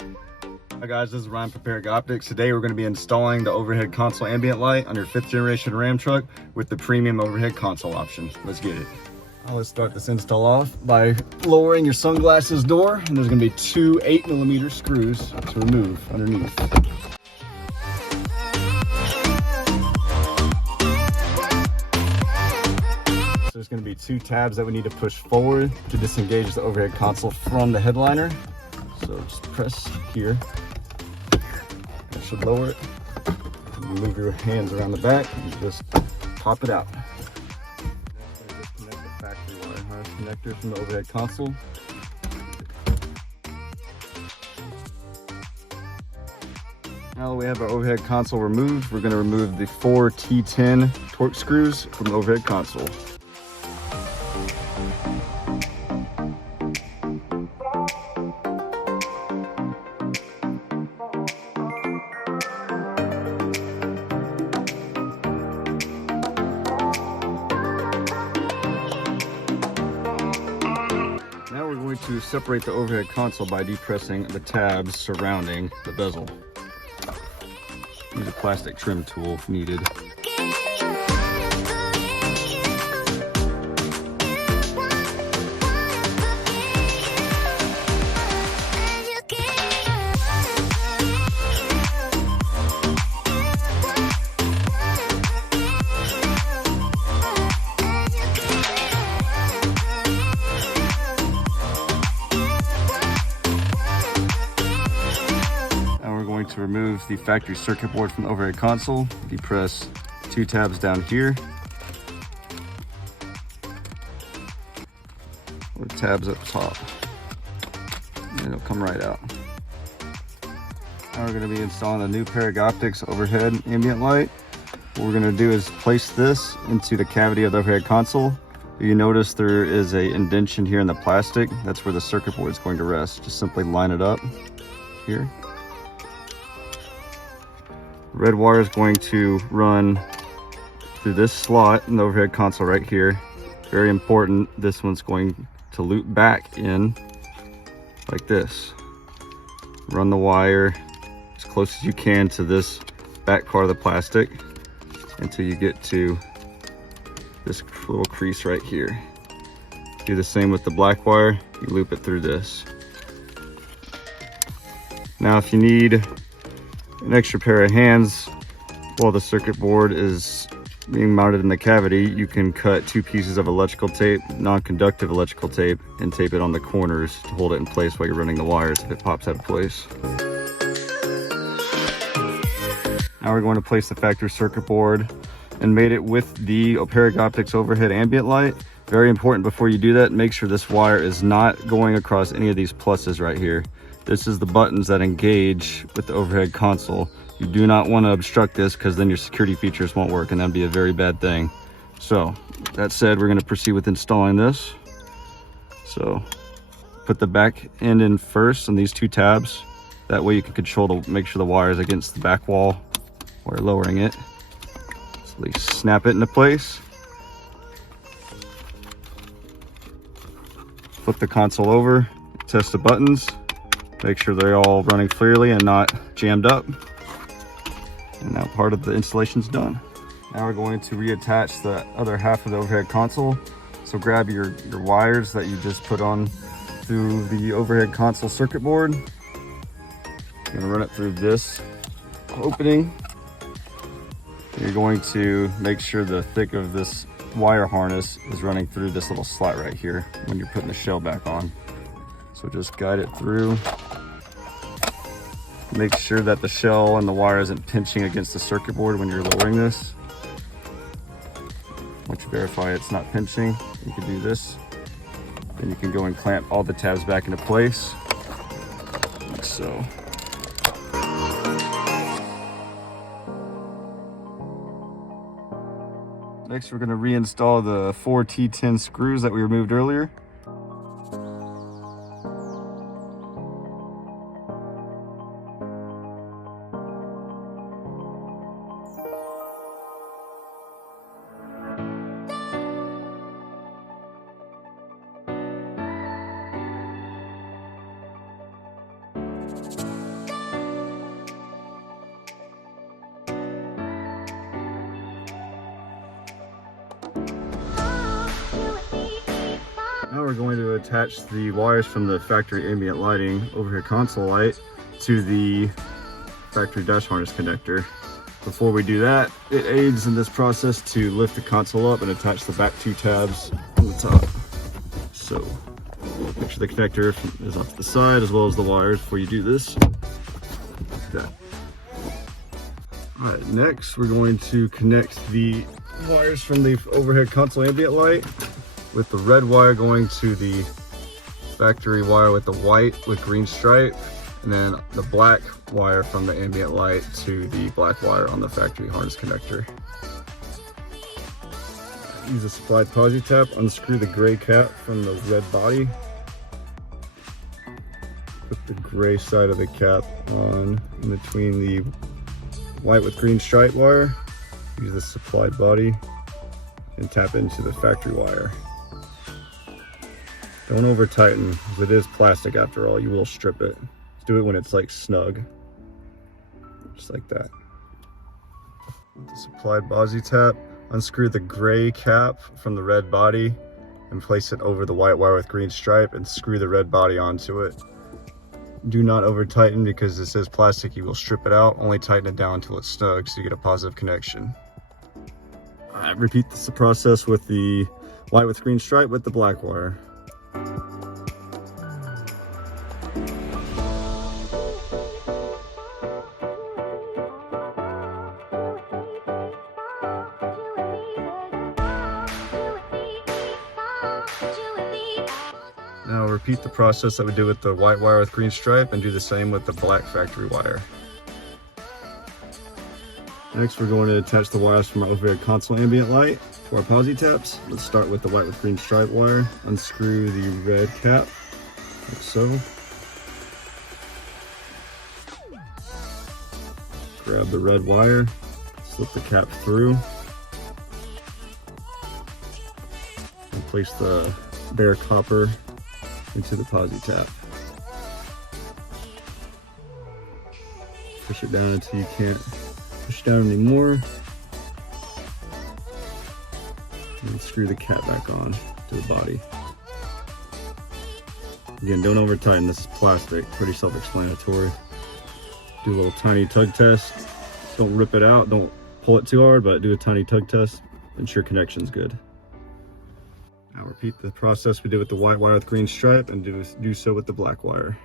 Hi guys, this is Ryan from Paragoptics. Today we're going to be installing the overhead console ambient light on your 5th generation Ram truck with the premium overhead console option. Let's get it. Let's start this install off by lowering your sunglasses door, and there's going to be two 8mm screws to remove underneath. So there's going to be two tabs that we need to push forward to disengage the overhead console from the headliner. So just press here. That should lower it. Move your hands around the back and just pop it out. Next, I'm going to disconnect the factory wire harness connector from the overhead console. Now that we have our overhead console removed, we're going to remove the 4 T10 torque screws from the overhead console. Now we're going to separate the overhead console by depressing the tabs surrounding the bezel. Use a plastic trim tool if needed. To remove the factory circuit board from the overhead console, depress 2 tabs down here, or tabs up top, and it'll come right out. Now we're going to be installing the new Paragoptics overhead ambient light. What we're going to do is place this into the cavity of the overhead console. You notice there is a indentation here in the plastic. That's where the circuit board is going to rest. Just simply line it up here. Red wire is going to run through this slot in the overhead console right here. Very important, this one's going to loop back in like this. Run the wire as close as you can to this back part of the plastic until you get to this little crease right here. Do the same with the black wire, you loop it through this. Now if you need an extra pair of hands while the circuit board is being mounted in the cavity, you can cut 2 pieces of electrical tape, non-conductive electrical tape, and tape it on the corners to hold it in place while you're running the wires if it pops out of place. Now we're going to place the factory circuit board and mate it with the Paragoptics overhead ambient light. Very important before you do that, make sure this wire is not going across any of these pluses right here. This is the buttons that engage with the overhead console. You do not want to obstruct this because then your security features won't work, and that'd be a very bad thing. So that said, we're going to proceed with installing this. So put the back end in first on these 2 tabs. That way you can make sure the wire is against the back wall while you're lowering it. So at least snap it into place. Flip the console over, test the buttons. Make sure they're all running clearly and not jammed up. And now part of the installation's done. Now we're going to reattach the other half of the overhead console. So grab your wires that you just put on through the overhead console circuit board. You're gonna run it through this opening. You're going to make sure the thick of this wire harness is running through this little slot right here when you're putting the shell back on. So just guide it through. Make sure that the shell and the wire isn't pinching against the circuit board when you're lowering this. Once you verify it's not pinching, you can do this. Then you can go and clamp all the tabs back into place, like so. Next, we're going to reinstall the 4 T10 screws that we removed earlier. Now we're going to attach the wires from the factory ambient lighting overhead console light to the factory dash harness connector. Before we do that, it aids in this process to lift the console up and attach the back two tabs on the top. So make sure the connector is off to the side as well as the wires before you do this. Like that. All right, next we're going to connect the wires from the overhead console ambient light with the red wire going to the factory wire with the white with green stripe, and then the black wire from the ambient light to the black wire on the factory harness connector. Use a supplied posi tap, unscrew the gray cap from the red body. Put the gray side of the cap on in between the white with green stripe wire. Use the supplied body and tap into the factory wire. Don't over tighten, because it is plastic after all. You will strip it. Do it when it's like snug, just like that. With the supplied posi tap, unscrew the gray cap from the red body and place it over the white wire with green stripe and screw the red body onto it. Do not over tighten because this is plastic. You will strip it out. Only tighten it down until it's snug so you get a positive connection. Repeat this process with the white with green stripe with the black wire. Now repeat the process that we did with the white wire with green stripe and do the same with the black factory wire. Next we're going to attach the wires from our overhead console ambient light to our posi taps. Let's start with the white with green stripe wire. Unscrew the red cap, like so. Grab the red wire, slip the cap through, and place the bare copper into the posi tap. Push it down until you can't push down anymore. And screw the cap back on to the body. Again, don't over tighten, this is plastic, pretty self-explanatory. Do a little tiny tug test. Don't rip it out, don't pull it too hard, but do a tiny tug test. Ensure connection's good. Now repeat the process we did with the white wire with green stripe and do so with the black wire.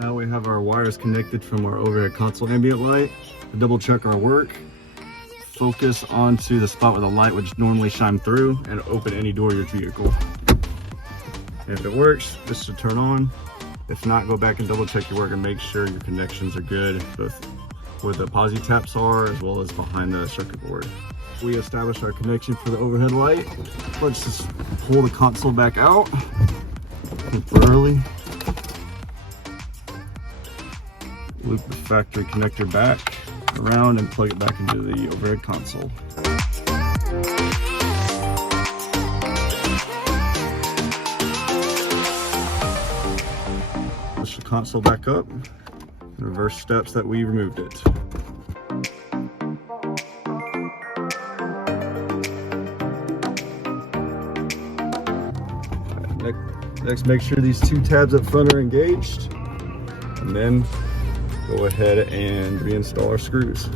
Now we have our wires connected from our overhead console ambient light. To double check our work, focus onto the spot where the light would normally shine through and open any door of your vehicle. If it works, this should turn on. If not, go back and double check your work and make sure your connections are good, both where the posi taps are as well as behind the circuit board. We established our connection for the overhead light. Let's just pull the console back out temporarily. Loop the factory connector back around and plug it back into the overhead console. Push the console back up and reverse steps that we removed it. Next, make sure these two tabs up front are engaged, and then go ahead and reinstall our screws.